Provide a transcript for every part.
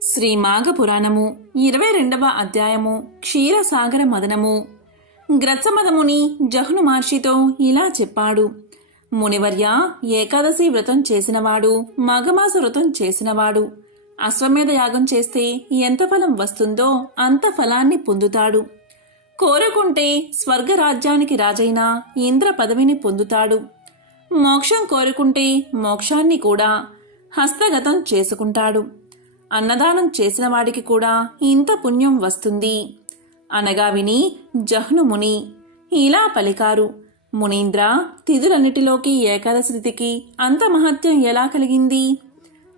శ్రీ మాఘపురాణము 22వ అధ్యాయము క్షీరసాగర మదనము. గ్రత్సమదముని జహ్ను మహర్షితో ఇలా చెప్పాడు. మునివర్య, ఏకాదశి వ్రతం చేసినవాడు, మాఘమాస వ్రతం చేసినవాడు అశ్వమేధ యాగం చేస్తే ఎంత ఫలం వస్తుందో అంత ఫలాన్ని పొందుతాడు. కోరుకుంటే స్వర్గరాజ్యానికి రాజైన ఇంద్ర పదవిని పొందుతాడు. మోక్షం కోరుకుంటే మోక్షాన్ని కూడా హస్తగతం చేసుకుంటాడు. అన్నదానం చేసిన వాడికి కూడా ఇంత పుణ్యం వస్తుంది అనగా విని జహ్ను ముని ఇలా పలికారు. మునీంద్ర, తిథులన్నిటిలోకి ఏకాదశి తిథికి అంత మహత్యం ఎలా కలిగింది?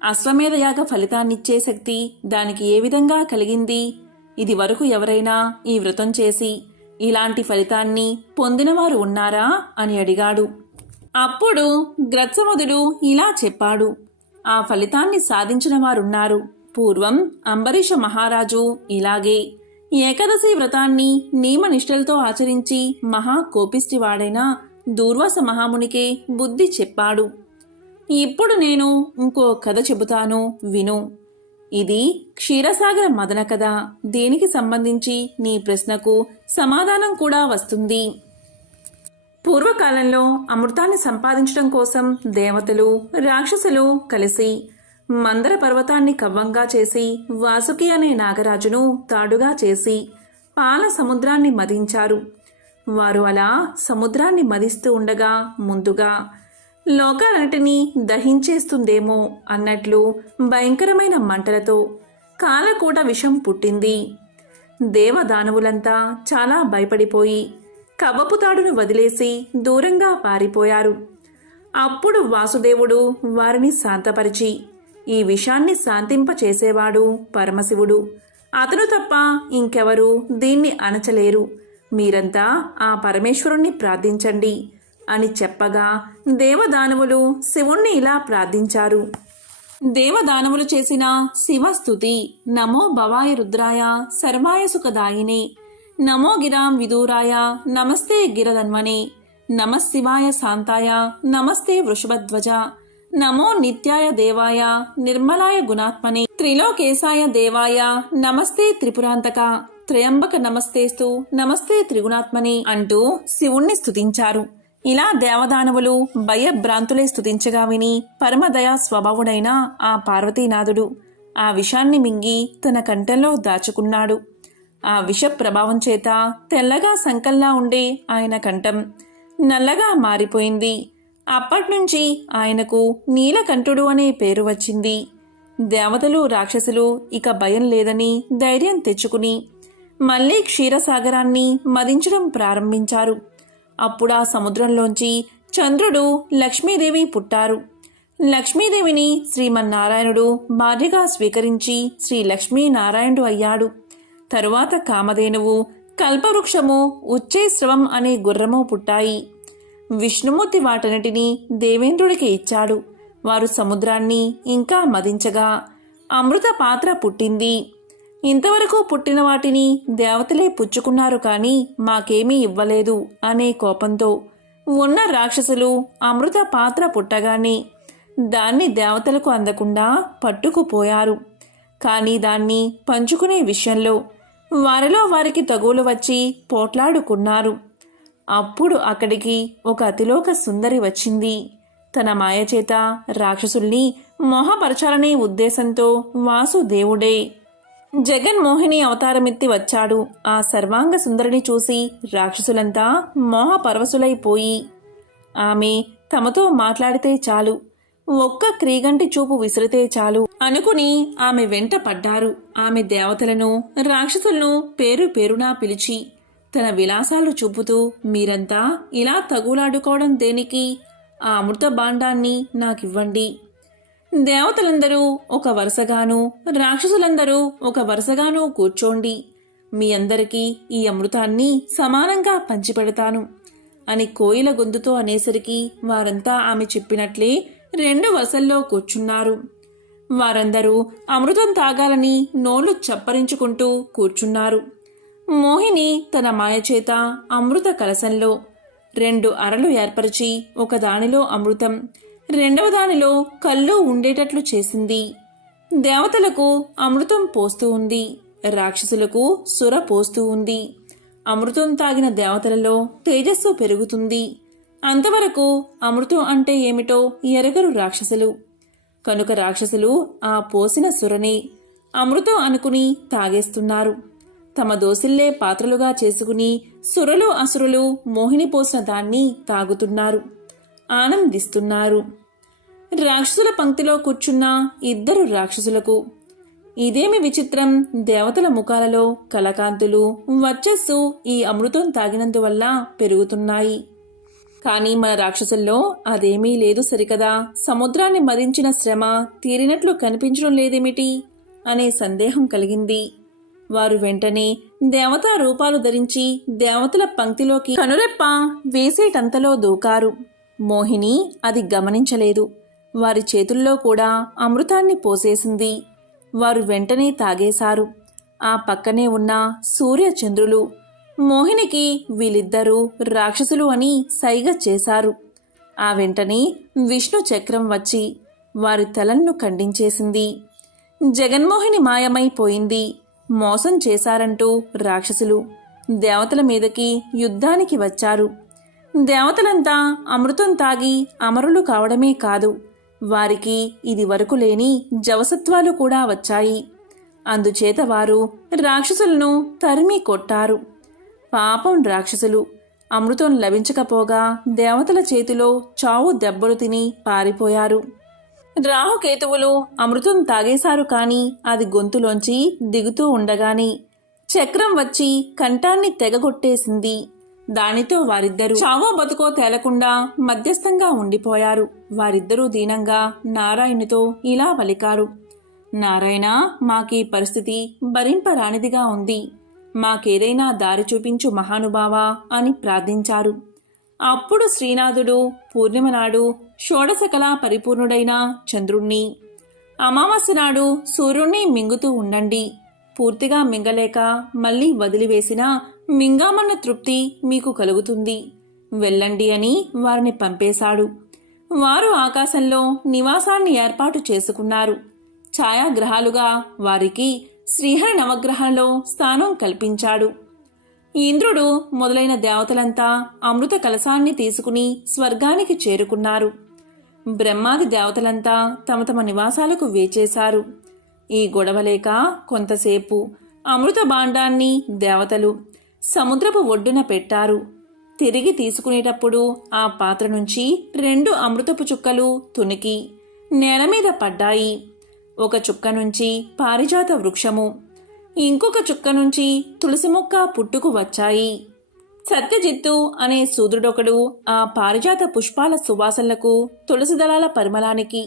అశ్వమేధ యాగ ఫలితాన్నిచ్చే శక్తి దానికి ఏ విధంగా కలిగింది? ఇది వరకు ఎవరైనా ఈ వ్రతం చేసి ఇలాంటి ఫలితాన్ని పొందినవారు ఉన్నారా అని అడిగాడు. అప్పుడు గ్రత్సముదుడు ఇలా చెప్పాడు. ఆ ఫలితాన్ని సాధించిన వారున్నారు. పూర్వం అంబరీష మహారాజు ఇలాగే ఏకాదశి వ్రతాన్ని నియమనిష్టలతో ఆచరించి మహా కోపిష్టివాడైన దూర్వాస మహామునికే బుద్ధి చెప్పాడు. ఇప్పుడు నేను ఇంకో కథ చెబుతాను, విను. ఇది క్షీరసాగర మదన కథ. దీనికి సంబంధించి నీ ప్రశ్నకు సమాధానం కూడా వస్తుంది. పూర్వకాలంలో అమృతాన్ని సంపాదించడం కోసం దేవతలు, రాక్షసులు కలిసి మందర పర్వతాన్ని కవ్వంగా చేసి వాసుకి అనే నాగరాజును తాడుగా చేసి పాల సముద్రాన్ని మదించారు. వారు అలా సముద్రాన్ని మదిస్తూ ఉండగా ముందుగా లోకాలన్నిటినీ దహించేస్తుందేమో అన్నట్లు భయంకరమైన మంటలతో కాలకూట విషం పుట్టింది. దేవదానవులంతా చాలా భయపడిపోయి కవ్వపు తాడును వదిలేసి దూరంగా పారిపోయారు. అప్పుడు వాసుదేవుడు వారిని శాంతపరిచి ఈ విషాన్ని శాంతింపచేసేవాడు పరమశివుడు. అతను తప్ప ఇంకెవరూ దీన్ని అణచలేరు. మీరంతా ఆ పరమేశ్వరుణ్ణి ప్రార్థించండి అని చెప్పగా దేవదానవులు శివుణ్ణి ఇలా ప్రార్థించారు. దేవదానవులు చేసిన శివస్తుతి: నమో భవాయ రుద్రాయ సర్వాయ సుఖదాయినే, నమో గిరాం విదూరాయ, నమస్తే గిరధన్వనే, నమశివాయ శాంతాయ, నమస్తే వృషభధ్వజ, నమో నిత్యాయ దేవాయ నిర్మలాయ గుణాత్మనే, త్రిలోకేశాయ దేవాయ నమస్తే త్రిపురాంతక, త్రయంబక నమస్తేస్తు నమస్తే త్రిగుణాత్మనే అంటూ శివుణ్ణి స్తుతించారు. ఇలా దేవదానవులు భయభ్రాంతులై స్తుతించగా విని పరమదయా స్వభావుడైన ఆ పార్వతీనాథుడు ఆ విషాన్ని మింగి తన కంఠంలో దాచుకున్నాడు. ఆ విష ప్రభావం చేత తెల్లగా సంకల్లా ఉండే ఆయన కంఠం నల్లగా మారిపోయింది. అప్పట్నుంచి ఆయనకు నీలకంఠుడు అనే పేరు వచ్చింది. దేవతలు, రాక్షసులు ఇక భయం లేదని ధైర్యం తెచ్చుకుని మళ్లీ క్షీరసాగరాన్ని మదించడం ప్రారంభించారు. అప్పుడా సముద్రంలోంచి చంద్రుడు, లక్ష్మీదేవి పుట్టారు. లక్ష్మీదేవిని శ్రీమన్నారాయణుడు భార్యగా స్వీకరించి శ్రీ లక్ష్మీనారాయణుడు అయ్యాడు. తరువాత కామధేనువు, కల్పవృక్షము, ఉచ్చైస్రవం అనే గుర్రము పుట్టాయి. విష్ణుమూర్తి వాటన్నిటినీ దేవేంద్రుడికి ఇచ్చాడు. వారు సముద్రాన్ని ఇంకా మదించగా అమృత పాత్ర పుట్టింది. ఇంతవరకు పుట్టిన వాటిని దేవతలే పుచ్చుకున్నారు కానీ మాకేమీ ఇవ్వలేదు అనే కోపంతో ఉన్న రాక్షసులు అమృత పాత్ర పుట్టగానే దాన్ని దేవతలకు అందకుండా పట్టుకుపోయారు. కానీ దాన్ని పంచుకునే విషయంలో వారిలో వారికి తగువులు వచ్చి పోట్లాడుకున్నారు. అప్పుడు అక్కడికి ఒక అతిలోక సుందరి వచ్చింది. తన మాయచేత రాక్షసుల్ని మోహపరచాలనే ఉద్దేశంతో వాసుదేవుడే జగన్మోహిని అవతారమెత్తి వచ్చాడు. ఆ సర్వాంగ సుందరిని చూసి రాక్షసులంతా మోహపరవశులైపోయి ఆమె తమతో మాట్లాడితే చాలు, ఒక్క క్రీగంటి చూపు విసిరితే చాలు అనుకుని ఆమె వెంట పడ్డారు. ఆమె దేవతలను, రాక్షసులను పేరు పేరునా పిలిచి తన విలాసాలు చూపుతూ, మీరంతా ఇలా తగులాడుకోవడం దేనికి? ఆ అమృత భాండాన్ని నాకివ్వండి. దేవతలందరూ ఒక వరుసగాను, రాక్షసులందరూ ఒక వరుసగాను కూర్చోండి. మీ అందరికీ ఈ అమృతాన్ని సమానంగా పంచిపెడతాను అని కోయిల గొంతుతో అనేసరికి వారంతా ఆమె చెప్పినట్లే 2 వరుసల్లో కూర్చున్నారు. వారందరూ అమృతం తాగాలని నోళ్లు చప్పరించుకుంటూ కూర్చున్నారు. మోహిని తన మాయచేత అమృత కలశంలో 2 అరలు ఏర్పరిచి ఒకదానిలో అమృతం, రెండవ దానిలో కళ్ళు ఉండేటట్లు చేసింది. దేవతలకు అమృతం పోస్తూ ఉంది, రాక్షసులకు సుర పోస్తూ ఉంది. అమృతం తాగిన దేవతలలో తేజస్సు పెరుగుతుంది. అంతవరకు అమృతం అంటే ఏమిటో ఎరగరు రాక్షసులు. కనుక రాక్షసులు ఆ పోసిన సురని అమృతం అనుకుని తాగేస్తున్నారు. తమ దోసిల్లే పాత్రలుగా చేసుకుని సురలు అసురులు మోహిని పోసిన దాన్ని తాగుతున్నారు, ఆనందిస్తున్నారు. రాక్షసుల పంక్తిలో కూర్చున్న ఇద్దరు రాక్షసులకు ఇదేమి విచిత్రం, దేవతల ముఖాలలో కలకాంతులు వర్చస్సు ఈ అమృతం తాగినందువల్ల పెరుగుతున్నాయి. కానీ మన రాక్షసుల్లో అదేమీ లేదు సరికదా, సముద్రాన్ని మదించిన శ్రమ తీరినట్లు కనిపించడం లేదేమిటి అనే సందేహం కలిగింది. వారు వెంటనే దేవతా రూపాలు ధరించి దేవతల పంక్తిలోకి కనురెప్ప వేసేటంతలో దూకారు. మోహిని అది గమనించలేదు. వారి చేతుల్లో కూడా అమృతాన్ని పోసేసింది. వారు వెంటనే తాగేశారు. ఆ పక్కనే ఉన్న సూర్య చంద్రులు మోహినికి వీళ్ళిద్దరూ రాక్షసులు అని సైగ చేశారు. ఆ వెంటనే విష్ణు చక్రం వచ్చి వారి తలలను ఖండించేసింది. జగన్మోహిని మాయమైపోయింది. మోసం చేశారంటూ రాక్షసులు దేవతల మీదకి యుద్ధానికి వచ్చారు. దేవతలంతా అమృతం తాగి అమరులు కావడమే కాదు, వారికి ఇది వరకు లేని జవసత్వాలు కూడా వచ్చాయి. అందుచేత వారు రాక్షసులను తరిమి కొట్టారు. పాపం రాక్షసులు అమృతం లభించకపోగా దేవతల చేతిలో చావు దెబ్బలు తిని పారిపోయారు. రాహుకేతువులు అమృతం తాగేశారు, కాని అది గొంతులోంచి దిగుతూ ఉండగాని చక్రం వచ్చి కంఠాన్ని తెగగొట్టేసింది. దానితో వారిద్దరూ చావో బతుకో తేలకుండా మధ్యస్థంగా ఉండిపోయారు. వారిద్దరూ దీనంగా నారాయణుతో ఇలా పలికారు: నారాయణ, మాకీ పరిస్థితి భరింపరానిదిగా ఉంది. మాకేదైనా దారి చూపించు మహానుభావా అని ప్రార్థించారు. అప్పుడు శ్రీనాథుడు పూర్ణిమ నాడు షోడశకళా పరిపూర్ణుడైన చంద్రుణ్ణి, అమావాస్య నాడు సూర్యుణ్ణి మింగుతూ ఉండండి. పూర్తిగా మింగలేక మళ్ళీ వదిలివేసినా మింగామన్న తృప్తి మీకు కలుగుతుంది, వెళ్ళండి అని వారిని పంపేశాడు. వారు ఆకాశంలో నివాసాన్ని ఏర్పాటు చేసుకున్నారు. ఛాయాగ్రహాలుగా వారికి శ్రీహరి నవగ్రహంలో స్థానం కల్పించాడు. ఇంద్రుడు మొదలైన దేవతలంతా అమృత కలశాన్ని తీసుకుని స్వర్గానికి చేరుకున్నారు. బ్రహ్మాది దేవతలంతా తమ తమ నివాసాలకు వేచేశారు. ఈ గొడవలేక కొంతసేపు అమృత భాండాన్ని దేవతలు సముద్రపు ఒడ్డున పెట్టారు. తిరిగి తీసుకునేటప్పుడు ఆ పాత్ర నుంచి 2 అమృతపు చుక్కలు తునికి నేల మీద పడ్డాయి. ఒక చుక్క నుంచి పారిజాత వృక్షము, ఇంకొక చుక్క నుంచి తులసి మొక్క పుట్టుకు వచ్చాయి. సత్యజిత్తు అనే శూద్రుడొకడు ఆ పారిజాత పుష్పాల సువాసనలకు, తులసి దళాల పరిమళానికి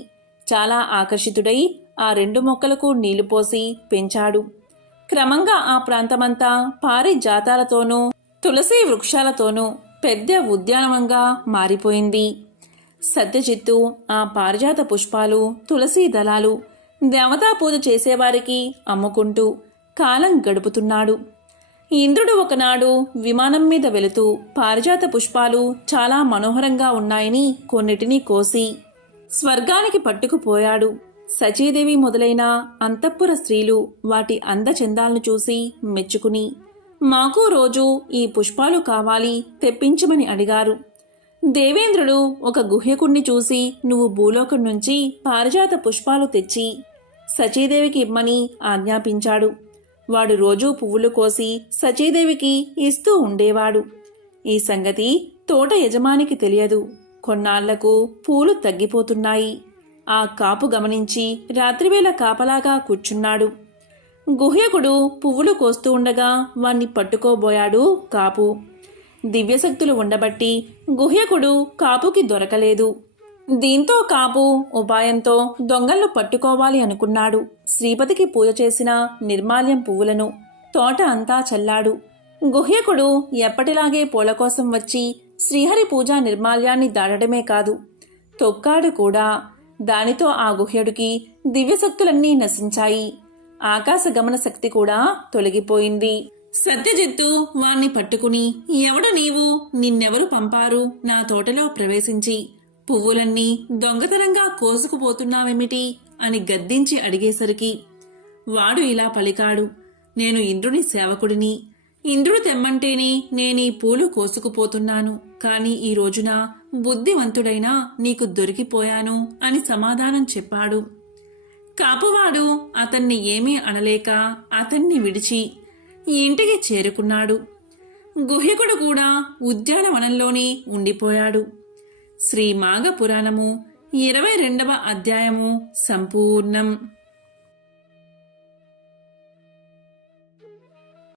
చాలా ఆకర్షితుడై ఆ 2 మొక్కలకు నీళ్లు పోసి పెంచాడు. క్రమంగా ఆ ప్రాంతమంతా పారిజాతాలతోనూ తులసి వృక్షాలతోనూ పెద్ద ఉద్యానవంగా మారిపోయింది. సత్యజిత్తు ఆ పారిజాత పుష్పాలు, తులసి దళాలు దేవతా పూజ చేసేవారికి అమ్ముకుంటూ కాలం గడుపుతున్నాడు. ఇంద్రుడు ఒకనాడు విమానం మీద వెళుతూ పారిజాత పుష్పాలు చాలా మనోహరంగా ఉన్నాయని కొన్నిటిని కోసి స్వర్గానికి పట్టుకుపోయాడు. సచీదేవి మొదలైన అంతఃపుర స్త్రీలు వాటి అందచందాలను చూసి మెచ్చుకుని, మాకు రోజు ఈ పుష్పాలు కావాలి, తెప్పించమని అడిగారు. దేవేంద్రుడు ఒక గుహ్యకుణ్ణి చూసి, నువ్వు భూలోకం నుంచి పారిజాత పుష్పాలు తెచ్చి సచీదేవికి ఇమ్మని ఆజ్ఞాపించాడు. వాడు రోజూ పువ్వులు కోసి సచీదేవికి ఇస్తూ ఉండేవాడు. ఈ సంగతి తోట యజమానికి తెలియదు. కొన్నాళ్లకు పూలు తగ్గిపోతున్నాయి. ఆ కాపు గమనించి రాత్రివేళ కాపలాగా కూర్చున్నాడు. గుహ్యకుడు పువ్వులు కోస్తూ ఉండగా వాణ్ణి పట్టుకోబోయాడు కాపు. దివ్యశక్తులు ఉండబట్టి గుహ్యకుడు కాపుకి దొరకలేదు. దీంతో కాపు ఉపాయంతో దొంగలను పట్టుకోవాలి అనుకున్నాడు. శ్రీపతికి పూజ చేసిన నిర్మాల్యం పువ్వులను తోట అంతా చల్లాడు. గుహ్యకుడు ఎప్పటిలాగే పూల కోసం వచ్చి శ్రీహరి పూజా నిర్మాల్యాన్ని దాటడమే కాదు, తొక్కాడు కూడా. దానితో ఆ గుహ్యుడికి దివ్యశక్తులన్నీ నశించాయి. ఆకాశ గమన శక్తి కూడా తొలగిపోయింది. సత్యజిత్తు వాణ్ణి పట్టుకుని, ఎవడు నీవు? నిన్నెవరు పంపారు నా తోటలో ప్రవేశించి పువ్వులన్నీ దొంగతనంగా కోసుకుపోతున్నావేమిటి అని గద్దించి అడిగేసరికి వాడు ఇలా పలికాడు, నేను ఇంద్రుని సేవకుడిని. ఇంద్రుడు తెమ్మంటేనే నేనీ పూలు కోసుకుపోతున్నాను. కాని ఈ రోజున బుద్ధివంతుడైనా నీకు దొరికిపోయాను అని సమాధానం చెప్పాడు. కాపువాడు అతన్ని ఏమీ అనలేక అతన్ని విడిచి ఇంటికి చేరుకున్నాడు. గుహ్యకుడు కూడా ఉద్యానవనంలోనే ఉండిపోయాడు. శ్రీ మాఘ పురాణము 22వ అధ్యాయము సంపూర్ణం.